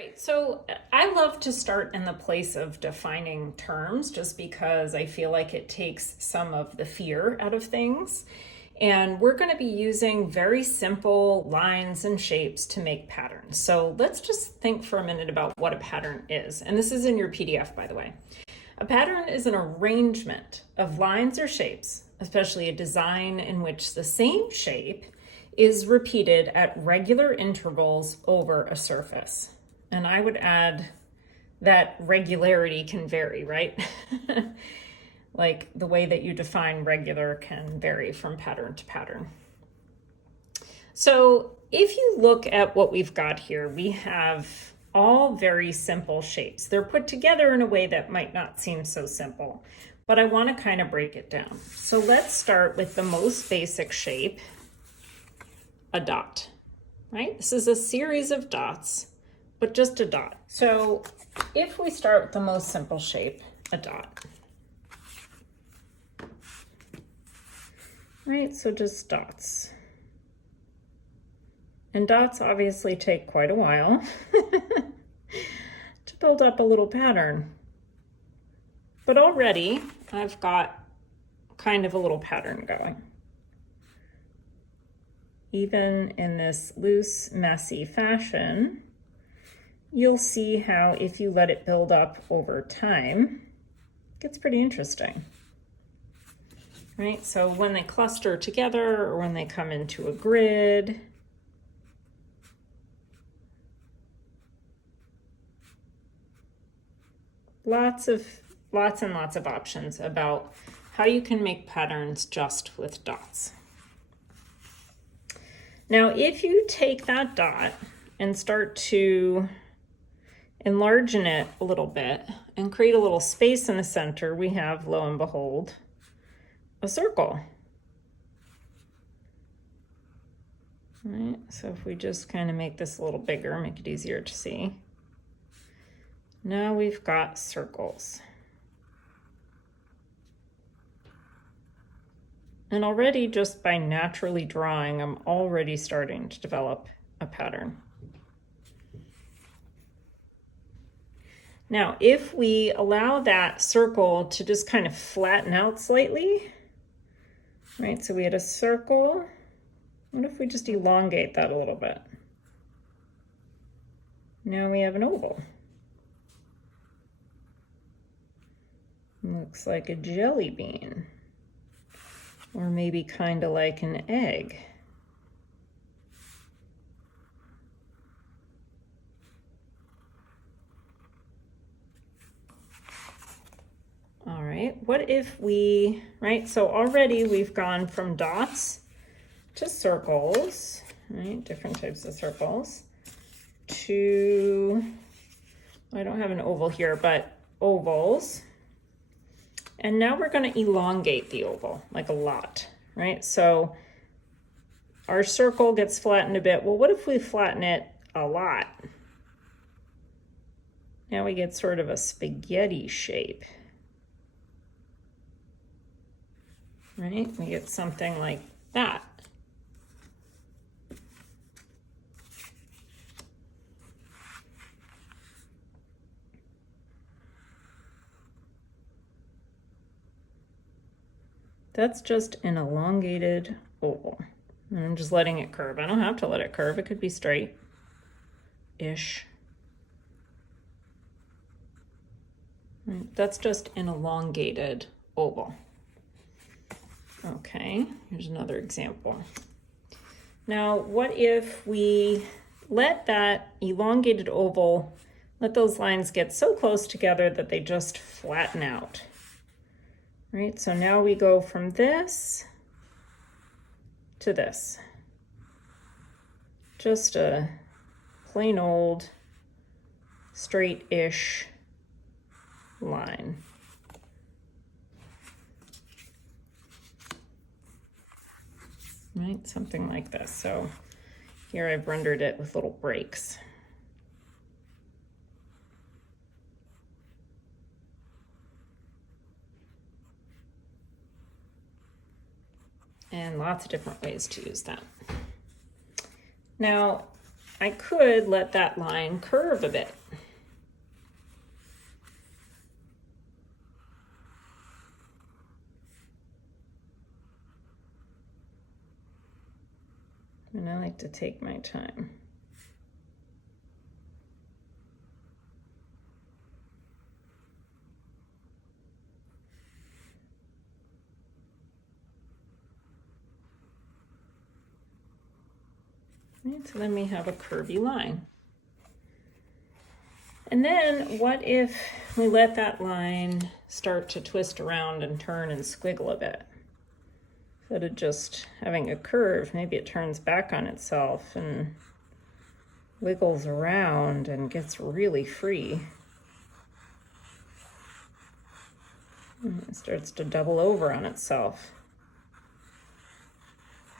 Right. So I love to start in the place of defining terms just because I feel like it takes some of the fear out of things. And we're going to be using very simple lines and shapes to make patterns. So let's just think for a minute about what a pattern is. And this is in your PDF, by the way. A pattern is an arrangement of lines or shapes, especially a design in which the same shape is repeated at regular intervals over a surface. And I would add that regularity can vary, right? Like the way that you define regular can vary from pattern to pattern. So if you look at what we've got here, we have all very simple shapes. They're put together in a way that might not seem so simple, but I want to kind of break it down. So let's start with the most basic shape, a dot, right? This is a series of dots, but just a dot. So if we start with the most simple shape, a dot, right? So just dots. And dots obviously take quite a while to build up a little pattern. But already I've got kind of a little pattern going. Even in this loose, messy fashion, you'll see how if you let it build up over time, it gets pretty interesting. Right? So when they cluster together or when they come into a grid, lots and lots of options about how you can make patterns just with dots. Now, if you take that dot and start to enlarge it a little bit and create a little space in the center, we have, lo and behold, a circle. All right, so if we just kind of make this a little bigger, make it easier to see. Now we've got circles. And already just by naturally drawing, I'm already starting to develop a pattern. Now, if we allow that circle to just kind of flatten out slightly, right? So we had a circle. What if we just elongate that a little bit? Now we have an oval. Looks like a jelly bean, or maybe kind of like an egg. All right, what if we, right, so already we've gone from dots to circles, right, different types of circles, to, I don't have an oval here, but ovals. And now we're going to elongate the oval, like a lot, right? So our circle gets flattened a bit. Well, what if we flatten it a lot? Now we get sort of a spaghetti shape, right? We get something like that. That's just an elongated oval. And I'm just letting it curve. I don't have to let it curve. It could be straight-ish. Right. That's just an elongated oval. Okay, here's another example. Now, what if we let that elongated oval, let those lines get so close together that they just flatten out? Right, so now we go from this to this. Just a plain old straight-ish line. Right, something like this. So here I've rendered it with little breaks. And lots of different ways to use that. Now, I could let that line curve a bit. And I like to take my time. Right, so then we have a curvy line. And then what if we let that line start to twist around and turn and squiggle a bit? Instead of just having a curve, maybe it turns back on itself and wiggles around and gets really free. And it starts to double over on itself.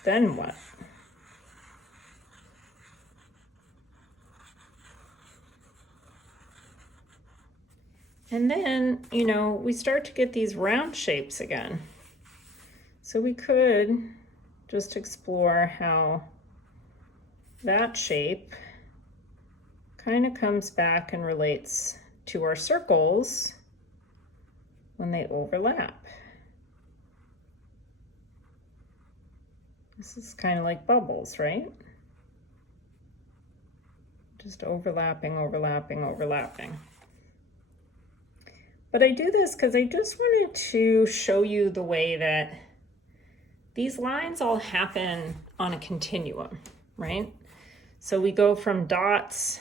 Then what? And then, you know, we start to get these round shapes again. So we could just explore how that shape kind of comes back and relates to our circles when they overlap. This is kind of like bubbles, right? Just overlapping, overlapping, overlapping. But I do this because I just wanted to show you the way that these lines all happen on a continuum, right? So we go from dots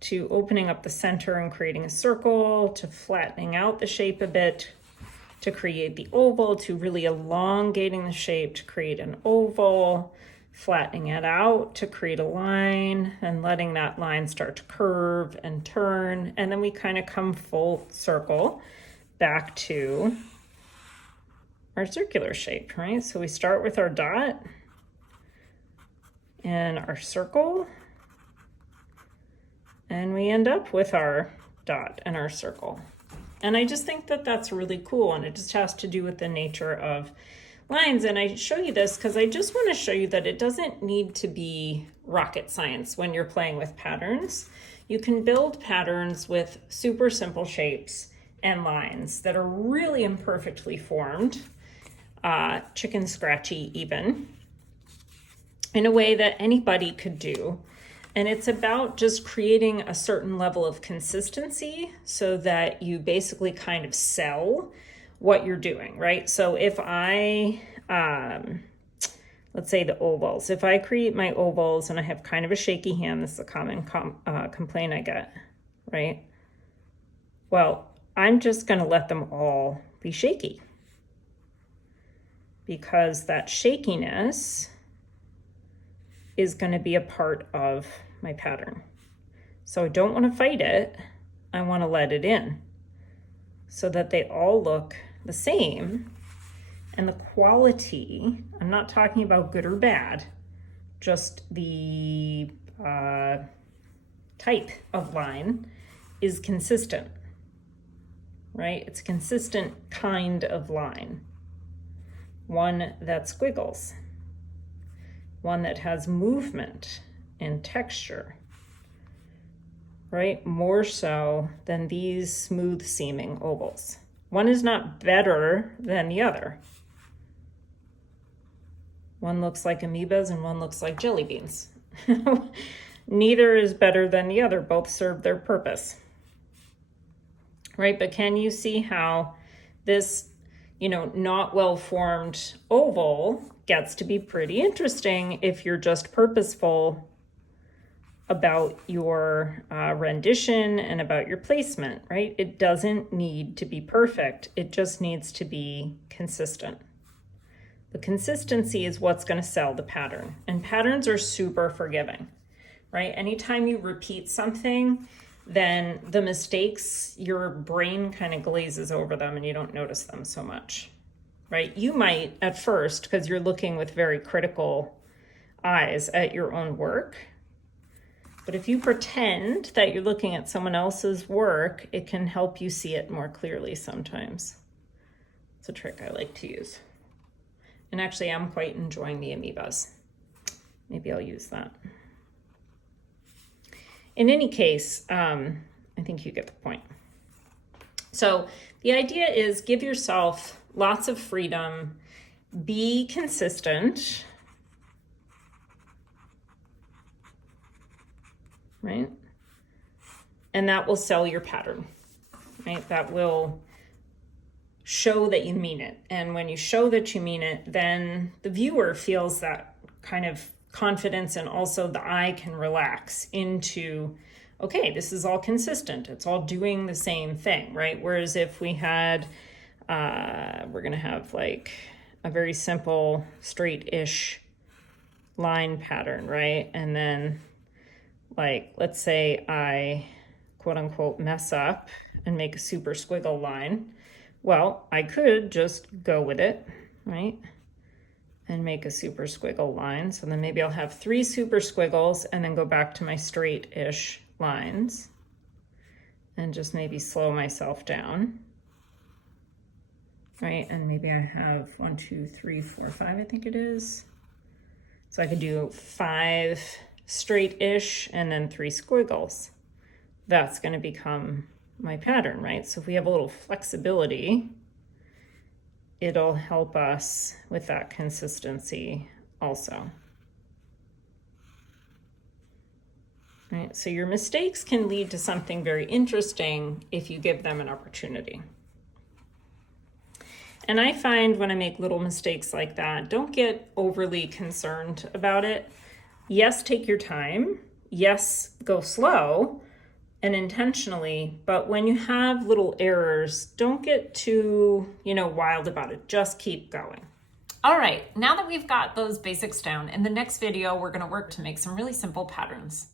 to opening up the center and creating a circle, to flattening out the shape a bit, to create the oval, to really elongating the shape to create an oval, flattening it out to create a line, and letting that line start to curve and turn. And then we kind of come full circle back to our circular shape, right? So we start with our dot and our circle, and we end up with our dot and our circle. And I just think that that's really cool, and it just has to do with the nature of lines. And I show you this because I just want to show you that it doesn't need to be rocket science when you're playing with patterns. You can build patterns with super simple shapes and lines that are really imperfectly formed, chicken scratchy even, in a way that anybody could do. And it's about just creating a certain level of consistency so that you basically kind of sell what you're doing, right? So if I, let's say the ovals, if I create my ovals and I have kind of a shaky hand, this is a common complaint I get, right? Well, I'm just going to let them all be shaky, because that shakiness is going to be a part of my pattern. So I don't want to fight it. I want to let it in so that they all look the same. And the quality, I'm not talking about good or bad, just the type of line is consistent, right? It's a consistent kind of line. One that squiggles, one that has movement and texture, right? More so than these smooth seeming ovals. One is not better than the other. One looks like amoebas and one looks like jelly beans. Neither is better than the other. Both serve their purpose, right? But can you see how this, not well-formed oval gets to be pretty interesting if you're just purposeful about your rendition and about your placement, right? It doesn't need to be perfect. It just needs to be consistent. The consistency is what's going to sell the pattern. And patterns are super forgiving, right? Anytime you repeat something, then the mistakes, your brain kind of glazes over them and you don't notice them so much, right? You might at first, because you're looking with very critical eyes at your own work. But if you pretend that you're looking at someone else's work, it can help you see it more clearly sometimes. It's a trick I like to use. And actually, I'm quite enjoying the amoebas. Maybe I'll use that. In any case, I think you get the point. So the idea is give yourself lots of freedom, be consistent, right? And that will sell your pattern, right? That will show that you mean it. And when you show that you mean it, then the viewer feels that kind of confidence, and also the eye can relax into, okay, this is all consistent. It's all doing the same thing, right? Whereas if we had, we're going to have like a very simple straight-ish line pattern, right? And then like, let's say I quote unquote mess up and make a super squiggle line. Well, I could just go with it, right? And make a super squiggle line. So then maybe I'll have 3 super squiggles and then go back to my straight-ish lines and just maybe slow myself down, right? And maybe I have 1, 2, 3, 4, 5, I think it is. So I could do 5 straight-ish and then 3 squiggles. That's going to become my pattern, right? So if we have a little flexibility, it'll help us with that consistency also. Right? So your mistakes can lead to something very interesting if you give them an opportunity. And I find when I make little mistakes like that, don't get overly concerned about it. Yes, take your time. Yes, go slow and intentionally, but when you have little errors, don't get too, wild about it. Just keep going. All right, now that we've got those basics down, in the next video, we're gonna work to make some really simple patterns.